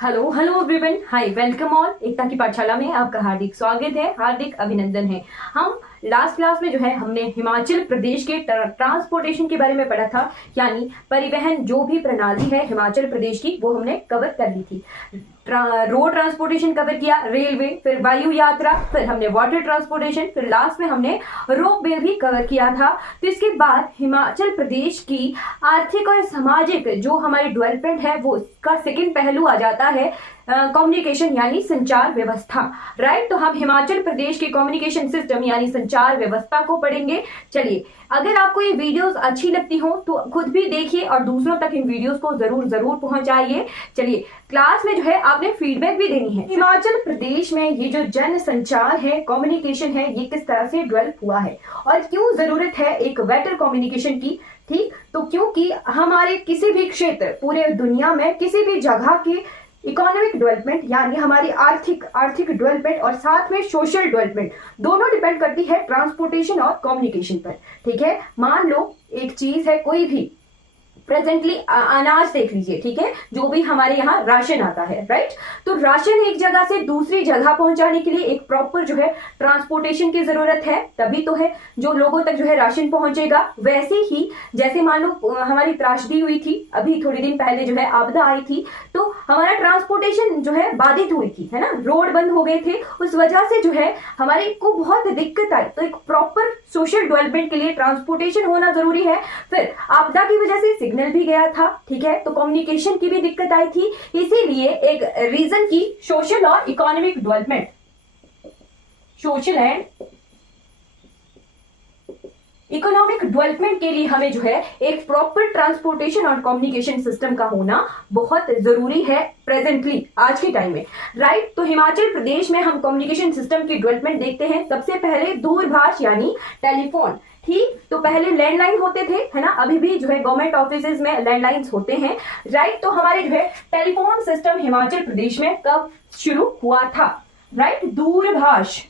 Hello hello everyone, हाय, welcome all. एकता की पाठशाला में आपका हार्दिक स्वागत है, हार्दिक अभिनंदन है। हम लास्ट क्लास में जो है हमने हिमाचल प्रदेश के ट्रांसपोर्टेशन के बारे में पढ़ा था, यानी परिवहन जो भी प्रणाली है हिमाचल प्रदेश की वो हमने कवर कर ली थी। रोड ट्रांसपोर्टेशन कवर किया, रेलवे, फिर वायु यात्रा, फिर हमने वाटर ट्रांसपोर्टेशन, फिर लास्ट में हमने रोपवे भी कवर किया था। तो इसके बाद हिमाचल प्रदेश की आर्थिक और सामाजिक जो हमारी डेवलपमेंट है वो इसका सेकंड पहलू आ जाता है कम्युनिकेशन यानी संचार व्यवस्था। राइट, तो हम हिमाचल प्रदेश के कम्युनिकेशन सिस्टम यानी संचार व्यवस्था को पढ़ेंगे। चलिए, अगर आपको ये वीडियोस अच्छी लगती हो तो खुद भी देखिए और दूसरों तक इन वीडियोस को जरूर जरूर पहुंचाइए। चलिए, क्लास में जो है आपने फीडबैक भी देनी है। हिमाचल प्रदेश में ये जो जन संचार है, कम्युनिकेशन है, ये किस तरह से डेवलप हुआ है और क्यों जरूरत है एक बेटर कम्युनिकेशन की। ठीक, तो क्योंकि हमारे किसी भी क्षेत्र, पूरे दुनिया में किसी भी जगह की इकोनॉमिक डेवलपमेंट यानी हमारी आर्थिक डेवलपमेंट और साथ में सोशल डेवलपमेंट दोनों डिपेंड करती है ट्रांसपोर्टेशन और कम्युनिकेशन पर। ठीक है, मान लो एक चीज है, कोई भी प्रेजेंटली अनाज देख लीजिए, ठीक है, जो भी हमारे यहाँ राशन आता है, राइट। तो राशन एक जगह से दूसरी जगह पहुंचाने के लिए एक प्रॉपर जो है ट्रांसपोर्टेशन की जरूरत है, तभी तो है जो लोगों तक जो है राशन पहुंचेगा। वैसे ही जैसे मान लो हमारी त्रासदी हुई थी, अभी थोड़े दिन पहले जो है आपदा आई थी, तो हमारा ट्रांसपोर्टेशन जो है बाधित हुई थी, है ना, रोड बंद हो गए थे, उस वजह से जो है हमारे को बहुत दिक्कत आई। तो एक प्रॉपर सोशल डेवलपमेंट के लिए ट्रांसपोर्टेशन होना जरूरी है। फिर आपदा की वजह से सिग्नल भी गया था, ठीक है, तो कम्युनिकेशन की भी दिक्कत आई थी। इसीलिए एक रीजन की सोशल और economic development, social and economic development के लिए हमें जो है एक प्रॉपर ट्रांसपोर्टेशन और कम्युनिकेशन सिस्टम का होना बहुत जरूरी है प्रेजेंटली, आज के टाइम में। राइट, तो हिमाचल प्रदेश में हम कम्युनिकेशन सिस्टम की डेवलपमेंट देखते हैं। सबसे पहले दूरभाष यानी टेलीफोन। ठीक, तो पहले लैंडलाइन होते थे, है ना, अभी भी जो है गवर्नमेंट ऑफिसेज में लैंडलाइंस होते हैं। राइट, तो हमारे जो है टेलीफोन सिस्टम हिमाचल प्रदेश में कब शुरू हुआ था? राइट, दूरभाष।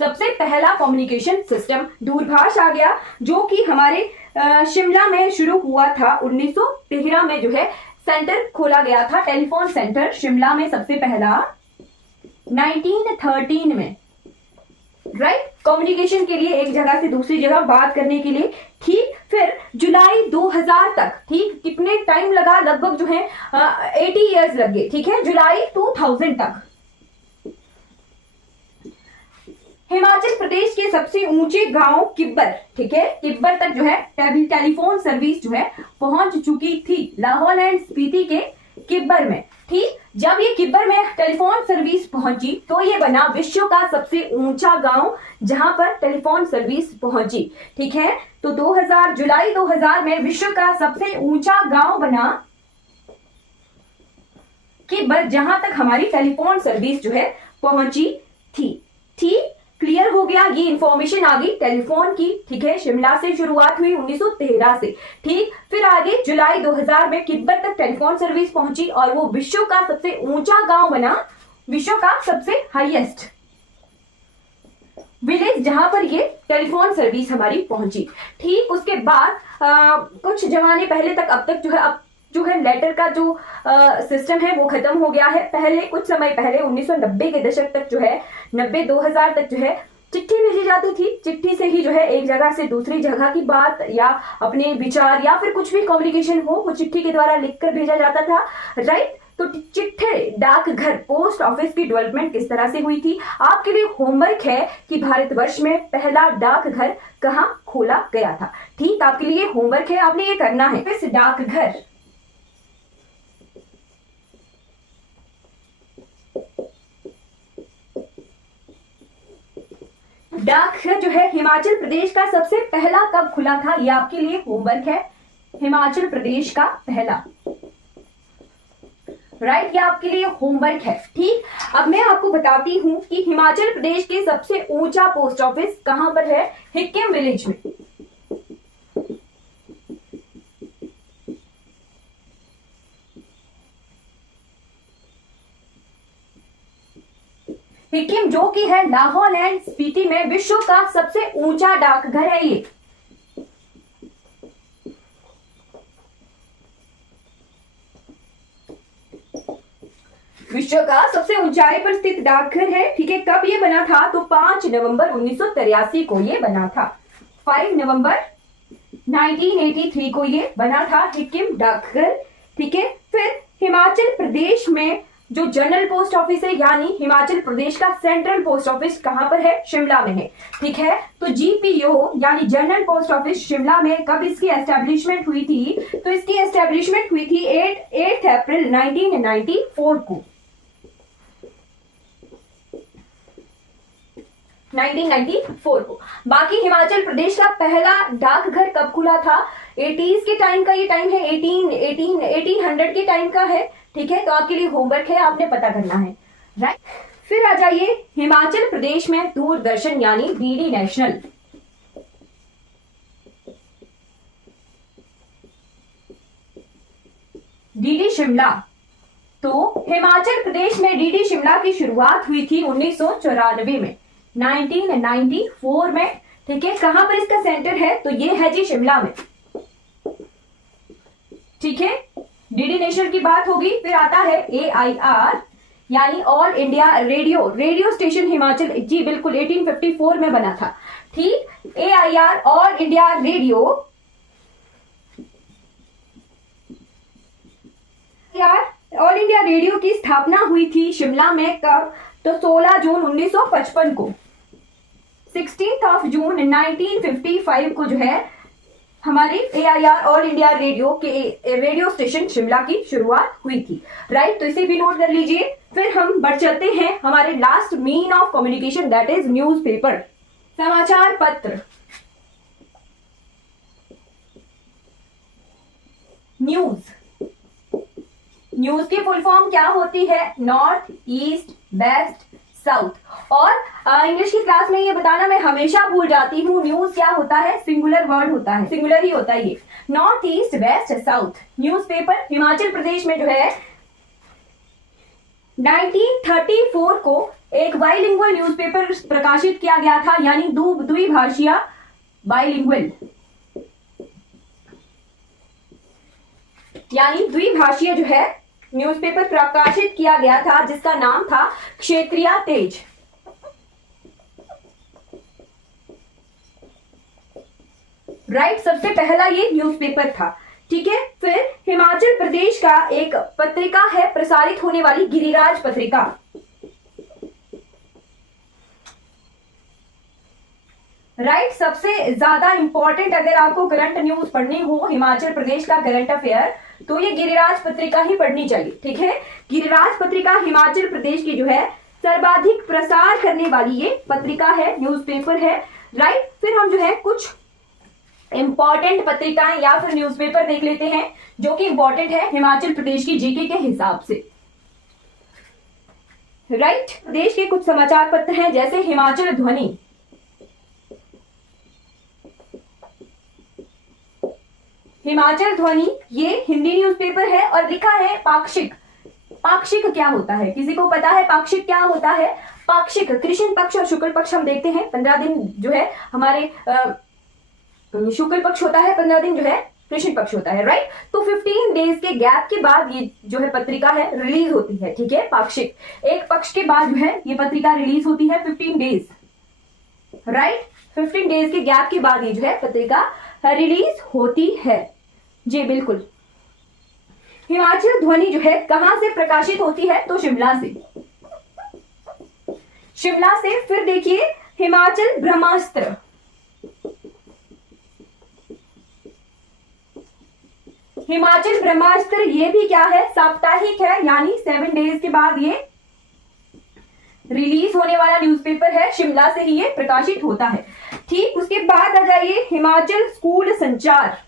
सबसे पहला कम्युनिकेशन सिस्टम दूरभाष आ गया, जो कि हमारे शिमला में शुरू हुआ था। 1913 में जो है सेंटर खोला गया था, टेलीफोन सेंटर शिमला में सबसे पहला 1913 में। राइट, कम्युनिकेशन के लिए एक जगह से दूसरी जगह बात करने के लिए। ठीक, फिर जुलाई 2000 तक, ठीक, कितने टाइम लगा? लगभग जो है 80 इयर्स लग गए, ठीक है, जुलाई 2000 तक। हिमाचल प्रदेश के सबसे ऊंचे गांव किब्बर, ठीक है, किब्बर तक जो है टेलीफोन सर्विस जो है पहुंच चुकी थी, लाहौल एंड स्पीति के किब्बर में। ठीक, जब ये किब्बर में टेलीफोन सर्विस पहुंची तो ये बना विश्व का सबसे ऊंचा गांव जहां पर टेलीफोन सर्विस पहुंची। ठीक है, तो जुलाई 2000 में विश्व का सबसे ऊंचा गांव बना किब्बर, जहां तक हमारी टेलीफोन सर्विस जो है पहुंची थी। ठीक, क्लियर हो गया, ये इंफॉर्मेशन आ गई टेलीफोन की। ठीक है, शिमला से शुरुआत हुई 1913 से। ठीक, फिर आगे जुलाई 2000 में किब्बर तक टेलीफोन सर्विस पहुंची और वो विश्व का सबसे ऊंचा गांव बना, विश्व का सबसे हाईएस्ट विलेज जहां पर ये टेलीफोन सर्विस हमारी पहुंची। ठीक, उसके बाद कुछ जमाने पहले तक, अब तक जो है लेटर का जो सिस्टम है वो खत्म हो गया है। पहले कुछ समय पहले 1990 के दशक तक जो है 90-2000 तक जो है चिट्ठी भेजी जाती थी। चिट्ठी से ही जो है एक जगह से दूसरी जगह की बात या अपने विचार या फिर कुछ भी कम्युनिकेशन हो वो चिट्ठी के द्वारा लिखकर भेजा जाता था। राइट, तो चिट्ठी, डाकघर, पोस्ट ऑफिस की डेवलपमेंट किस तरह से हुई थी? आपके लिए होमवर्क है कि भारतवर्ष में पहला डाकघर कहाँ खोला गया था। ठीक, आपके लिए होमवर्क है, आपने ये करना है। इस डाकघर, डाकघर जो है हिमाचल प्रदेश का सबसे पहला कब खुला था? ये आपके लिए होमवर्क है, हिमाचल प्रदेश का पहला। राइट, ये आपके लिए होमवर्क है। ठीक, अब मैं आपको बताती हूं कि हिमाचल प्रदेश के सबसे ऊंचा पोस्ट ऑफिस कहां पर है? हिक्किम विलेज में। सिक्किम जो कि है लाहौल एंड स्पीति में विश्व का सबसे ऊंचा डाकघर है ये। विश्व का सबसे ऊंचाई पर स्थित डाकघर है, ठीक है। कब ये बना था? तो 5 नवंबर 1983 को ये बना था। 5 नवंबर 1983 को ये बना था सिक्किम डाकघर, ठीक है। फिर हिमाचल प्रदेश में जो जनरल पोस्ट ऑफिस है, यानी हिमाचल प्रदेश का सेंट्रल पोस्ट ऑफिस कहां पर है? शिमला में है, ठीक है। तो जीपीओ यानी जनरल पोस्ट ऑफिस शिमला में कब इसकी एस्टेब्लिशमेंट हुई थी? तो इसकी एस्टेब्लिशमेंट हुई थी 8 अप्रैल 1994 को। 1994 को। बाकी हिमाचल प्रदेश का पहला डाकघर कब खुला था? 80s के टाइम का ये टाइम है, 1800 के टाइम का है, ठीक है। तो आपके लिए होमवर्क है, आपने पता करना है, राइट। फिर आ जाइए हिमाचल प्रदेश में दूरदर्शन यानी डीडी नेशनल। डीडी शिमला। तो हिमाचल प्रदेश में डीडी शिमला की शुरुआत हुई थी 1994 में, 1994 में, ठीक है। कहां पर इसका सेंटर है? तो ये है जी शिमला में, ठीक है। डीडी नेशनल की बात होगी। फिर आता है AIR यानी all India radio station Himachal, जी बिल्कुल 1854 में बना था, ठीक। AIR all India radio, all India radio की स्थापना हुई थी शिमला में कब? तो 16 जून 1955 को। 16 जून 1955 को जो है हमारी AIR ऑल इंडिया रेडियो के रेडियो स्टेशन शिमला की शुरुआत हुई थी, राइट। तो इसे भी नोट कर लीजिए। फिर हम बढ़ चलते हैं हमारे last mean of communication, that is newspaper, समाचार पत्र। न्यूज की फुल फॉर्म क्या होती है? North, east, west, south. और इंग्लिश की क्लास में ये बताना मैं हमेशा भूल जाती हूँ, न्यूज क्या होता है? सिंगुलर वर्ड होता है, सिंगुलर ही होता है ये। North, east, west, south. Newspaper Himachal Pradesh में जो है 1934 को एक बाइलिंगुअल न्यूज़पेपर प्रकाशित किया गया था, यानी द्विभाषीय, बाइलिंगुअल यानी द्विभाषीय जो है न्यूज़पेपर प्रकाशित किया गया था, जिसका नाम था क्षेत्रीय तेज। राइट, सबसे पहला ये न्यूज़पेपर था, ठीक है। फिर हिमाचल प्रदेश का एक पत्रिका है प्रसारित होने वाली, गिरिराज पत्रिका। राइट, सबसे ज्यादा इंपॉर्टेंट अगर आपको करंट न्यूज पढ़नी हो, हिमाचल प्रदेश का करंट अफेयर, तो ये गिरिराज पत्रिका ही पढ़नी चाहिए, ठीक है। गिरिराज पत्रिका हिमाचल प्रदेश की जो है सर्वाधिक प्रसार करने वाली ये पत्रिका है, न्यूज़पेपर है, राइट। फिर हम जो है कुछ इंपॉर्टेंट पत्रिकाएं या फिर न्यूज़पेपर देख लेते हैं जो कि इंपॉर्टेंट है हिमाचल प्रदेश की जीके के हिसाब से, राइट। देश के कुछ समाचार पत्र हैं जैसे हिमाचल ध्वनि। हिमाचल ध्वनि ये हिंदी न्यूज़पेपर है और लिखा है पाक्षिक। पाक्षिक क्या होता है? किसी को पता है पाक्षिक क्या होता है? पाक्षिक कृष्ण पक्ष और शुक्ल पक्ष हम देखते हैं, 15 दिन जो है हमारे शुक्ल पक्ष होता है, 15 दिन जो है कृष्ण पक्ष होता है, राइट। तो 15 डेज के गैप के बाद ये जो है पत्रिका है रिलीज होती है, ठीक है। पाक्षिक एक पक्ष के बाद जो है ये पत्रिका रिलीज होती है 15 डेज, राइट। 15 डेज के गैप के बाद ये जो है पत्रिका रिलीज होती है, जी बिल्कुल। हिमाचल ध्वनि जो है कहां से प्रकाशित होती है? तो शिमला से, शिमला से। फिर देखिए हिमाचल ब्रह्मास्त्र। हिमाचल ब्रह्मास्त्र ये भी क्या है? साप्ताहिक है, यानी 7 डेज के बाद ये रिलीज होने वाला न्यूज़पेपर है, शिमला से ही ये प्रकाशित होता है, ठीक। उसके बाद आ जाइए हिमाचल स्कूल संचार।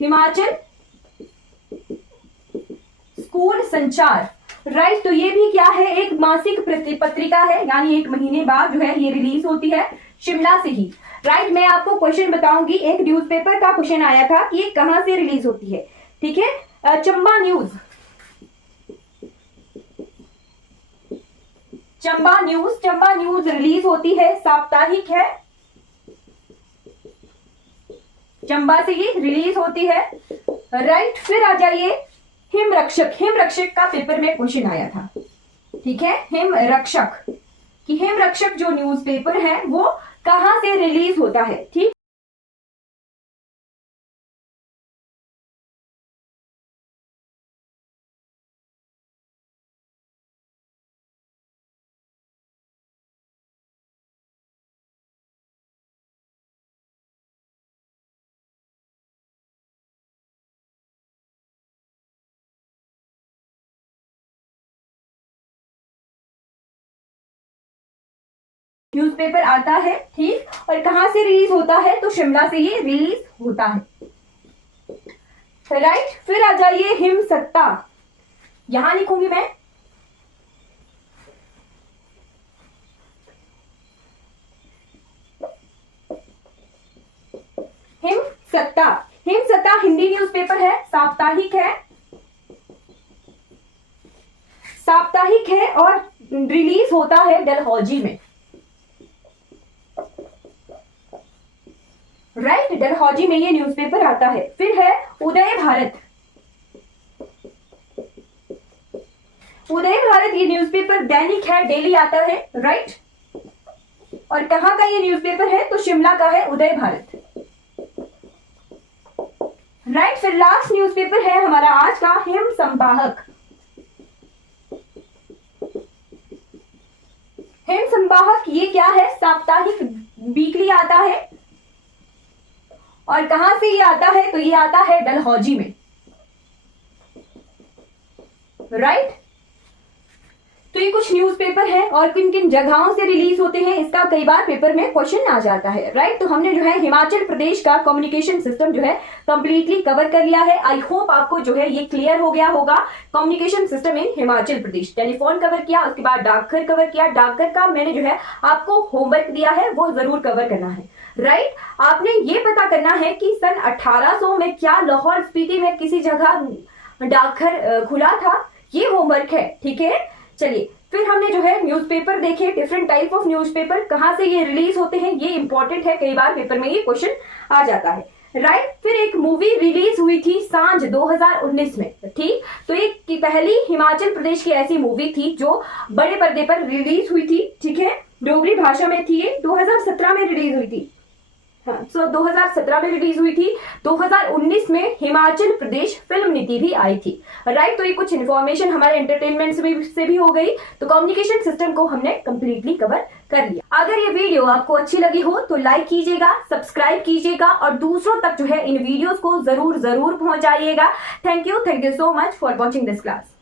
हिमाचल स्कूल संचार, राइट। तो ये भी क्या है? एक मासिक पत्रिका है, यानी 1 महीने बाद जो है ये रिलीज होती है शिमला से ही, राइट। मैं आपको क्वेश्चन बताऊंगी, एक न्यूज़पेपर का क्वेश्चन आया था कि ये कहां से रिलीज होती है, ठीक है। Chamba news, Chamba news release होती है, साप्ताहिक है, चंबा से ही रिलीज होती है, राइट। फिर आ जाइए हिमरक्षक, हिमरक्षक का पेपर में क्वेश्चन आया था। ठीक है, हिमरक्षक कि हिमरक्षक जो न्यूज़पेपर है वो कहां से रिलीज होता है। ठीक, न्यूज़पेपर आता है, ठीक, और कहां से रिलीज होता है, तो शिमला से ये रिलीज होता है। राइट, फिर आ जाइए हिमसत्ता, यहां लिखूंगी मैं हिमसत्ता। हिमसत्ता हिंदी न्यूज़पेपर है, साप्ताहिक है, साप्ताहिक है और रिलीज होता है डलहौजी में। राइट, डलहौजी में ये न्यूज़पेपर आता है। फिर है उदय भारत। उदय भारत ये न्यूज़पेपर दैनिक है, डेली आता है। राइट, और कहां का ये न्यूज़पेपर है, तो शिमला का है उदय भारत। राइट, फिर लास्ट न्यूज़पेपर है हमारा आज का हिम संवाहक। हिम संवाहक ये क्या है, साप्ताहिक, वीकली आता है, और कहां से ये आता है, तो ये आता है डलहौजी में। राइट, तो ये कुछ न्यूज़पेपर है और किन किन जगहों से रिलीज होते हैं, इसका कई बार पेपर में क्वेश्चन आ जाता है। राइट, तो हमने जो है हिमाचल प्रदेश का कम्युनिकेशन सिस्टम जो है कंप्लीटली कवर कर लिया है। आई होप आपको जो है ये क्लियर हो गया होगा। Communication system in Himachal Pradesh, telephone cover किया, उसके बाद डाकघर कवर किया। डाकघर का मैंने जो है आपको होमवर्क दिया है, वो जरूर कवर करना है। राइट, आपने ये पता करना है कि सन 1800 में क्या लाहौल स्पीति में किसी जगह डाकघर खुला था, ये होमवर्क है। ठीक है, चलिए, फिर हमने जो है न्यूज़पेपर देखे, डिफरेंट टाइप ऑफ न्यूज़पेपर, कहां से ये रिलीज होते हैं, ये इंपॉर्टेंट है, कई बार पेपर में ये क्वेश्चन आ जाता है। राइट, फिर एक मूवी रिलीज हुई थी सांझ 2019 में। ठीक, तो एक की पहली हिमाचल प्रदेश की ऐसी मूवी थी जो बड़े पर्दे पर रिलीज हुई थी। ठीक है, डोगरी भाषा में थी, ये 2017 में रिलीज हुई थी। हाँ, 2017 में रिलीज हुई थी। 2019 में हिमाचल प्रदेश फिल्म नीति भी आई थी। राइट, तो ये कुछ इन्फॉर्मेशन हमारे एंटरटेनमेंट से भी हो गई। तो कम्युनिकेशन सिस्टम को हमने कंप्लीटली कवर कर लिया। अगर ये वीडियो आपको अच्छी लगी हो तो लाइक कीजिएगा, सब्सक्राइब कीजिएगा और दूसरों तक जो है इन वीडियोस को जरूर पहुंचाइएगा। Thank you so much for watching this class.